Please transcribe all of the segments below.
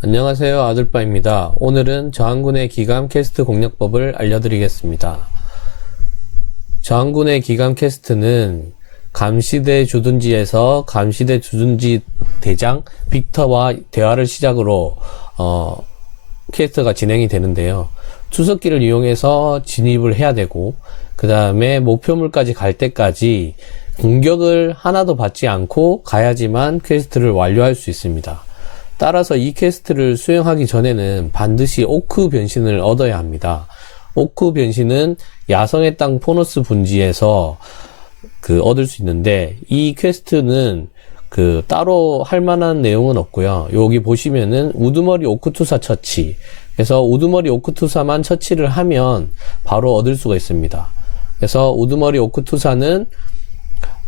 안녕하세요. 아들바입니다. 오늘은 저항군의 기감 캐스트 공략법을 알려드리겠습니다. 저항군의 기감 캐스트는 감시대 주둔지에서 감시대 주둔지 대장 빅터와 대화를 시작으로 어, 캐스트가 진행이 되는데요. 추석기를 이용해서 진입을 해야 되고 그 다음에 목표물까지 갈 때까지 공격을 하나도 받지 않고 가야지만 퀘스트를 완료할 수 있습니다. 따라서 이 퀘스트를 수행하기 전에는 반드시 오크 변신을 얻어야 합니다. 오크 변신은 야성의 땅 포너스 분지에서 그 얻을 수 있는데 이 퀘스트는 그 따로 할 만한 내용은 없고요. 여기 보시면은 우두머리 오크투사 처치. 그래서 우두머리 오크투사만 처치를 하면 바로 얻을 수가 있습니다. 그래서 우두머리 오크투사는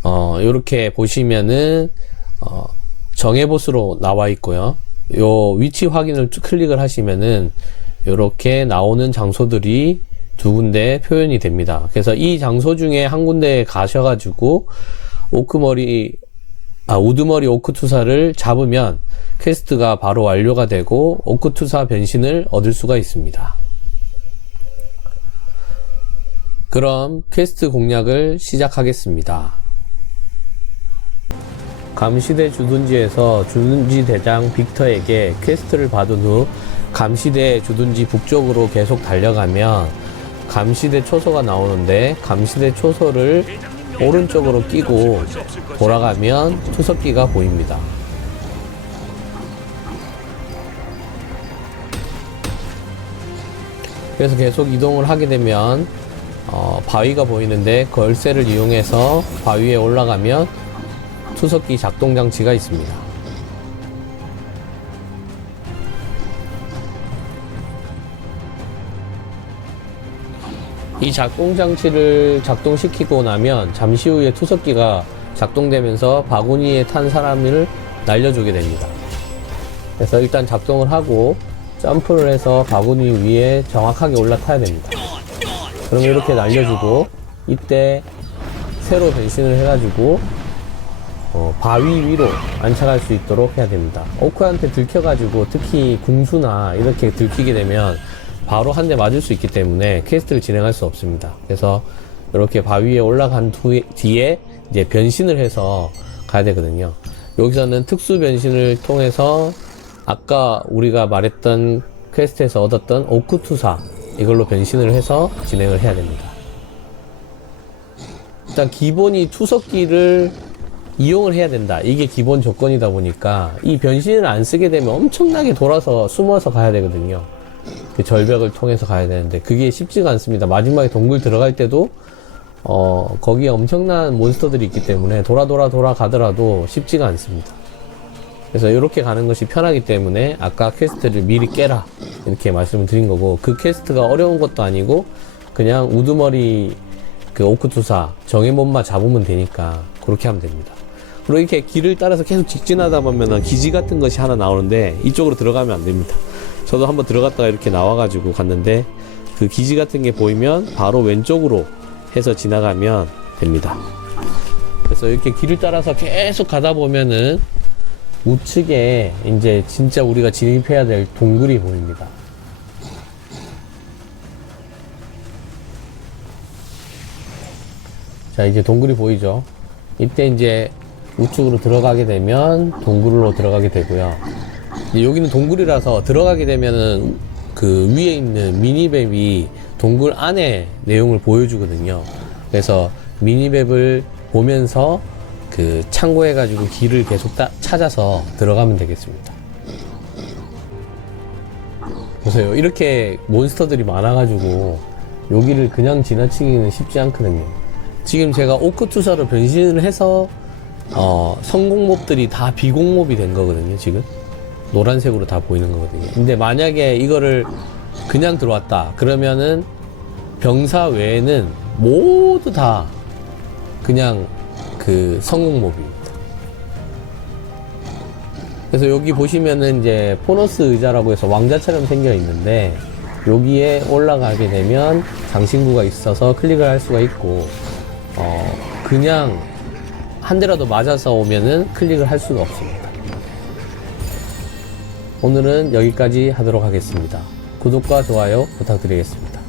어, 요렇게 보시면은, 어, 정해보스로 나와 있고요. 요 위치 확인을 쭉 클릭을 하시면은, 요렇게 나오는 장소들이 두 군데 표현이 됩니다. 그래서 이 장소 중에 한 군데에 가셔가지고, 오크머리, 아, 우드머리 오크투사를 잡으면 퀘스트가 바로 완료가 되고, 오크투사 변신을 얻을 수가 있습니다. 그럼 퀘스트 공략을 시작하겠습니다. 감시대 주둔지에서 주둔지 대장 빅터에게 퀘스트를 받은 후 감시대 주둔지 북쪽으로 계속 달려가면 감시대 초소가 나오는데 감시대 초소를 오른쪽으로 끼고 돌아가면 투석기가 보입니다. 그래서 계속 이동을 하게 되면 어, 바위가 보이는데 걸쇠를 이용해서 바위에 올라가면 투석기 작동 장치가 있습니다. 이 작동 장치를 작동시키고 나면 잠시 후에 투석기가 작동되면서 바구니에 탄 사람을 날려주게 됩니다. 그래서 일단 작동을 하고 점프를 해서 바구니 위에 정확하게 올라타야 됩니다. 그럼 이렇게 날려주고 이때 새로 변신을 해가지고 어, 바위 위로 안착할 수 있도록 해야 됩니다. 오크한테 들켜가지고 특히 궁수나 이렇게 들키게 되면 바로 한 대 맞을 수 있기 때문에 퀘스트를 진행할 수 없습니다. 그래서 이렇게 바위에 올라간 두, 뒤에 이제 변신을 해서 가야 되거든요. 여기서는 특수 변신을 통해서 아까 우리가 말했던 퀘스트에서 얻었던 오크투사 이걸로 변신을 해서 진행을 해야 됩니다. 일단 기본이 투석기를 이용을 해야 된다. 이게 기본 조건이다 보니까 이 변신을 안 쓰게 되면 엄청나게 돌아서 숨어서 가야 되거든요. 그 절벽을 통해서 가야 되는데 그게 쉽지가 않습니다. 마지막에 동굴 들어갈 때도 어 거기에 엄청난 몬스터들이 있기 때문에 돌아 돌아 돌아 가더라도 쉽지가 않습니다. 그래서 이렇게 가는 것이 편하기 때문에 아까 퀘스트를 미리 깨라 이렇게 말씀을 드린 거고 그 퀘스트가 어려운 것도 아니고 그냥 우두머리 그 오크투사 정해몸만 잡으면 되니까 그렇게 하면 됩니다. 그리고 이렇게 길을 따라서 계속 직진하다 보면 기지 같은 것이 하나 나오는데 이쪽으로 들어가면 안 됩니다. 저도 한번 들어갔다가 이렇게 나와가지고 갔는데 그 기지 같은 게 보이면 바로 왼쪽으로 해서 지나가면 됩니다. 그래서 이렇게 길을 따라서 계속 가다 보면은 우측에 이제 진짜 우리가 진입해야 될 동굴이 보입니다. 자, 이제 동굴이 보이죠? 이때 이제 우측으로 들어가게 되면 동굴로 들어가게 되고요. 여기는 동굴이라서 들어가게 되면은 그 위에 있는 미니맵이 동굴 안에 내용을 보여주거든요. 그래서 미니맵을 보면서 그 참고해가지고 길을 계속 따, 찾아서 들어가면 되겠습니다. 보세요. 이렇게 몬스터들이 많아가지고 여기를 그냥 지나치기는 쉽지 않거든요. 지금 제가 오크 투사로 변신을 해서 어, 성공몹들이 다 비공몹이 된 거거든요. 지금 노란색으로 다 보이는 거거든요. 근데 만약에 이거를 그냥 들어왔다 그러면은 병사 외에는 모두 다 그냥 그 성공몹입니다. 그래서 여기 보시면은 이제 포너스 의자라고 해서 왕자처럼 생겨 있는데 여기에 올라가게 되면 장신구가 있어서 클릭을 할 수가 있고 어 그냥 한 대라도 맞아서 오면은 클릭을 할 수가 없습니다. 오늘은 여기까지 하도록 하겠습니다. 구독과 좋아요 부탁드리겠습니다.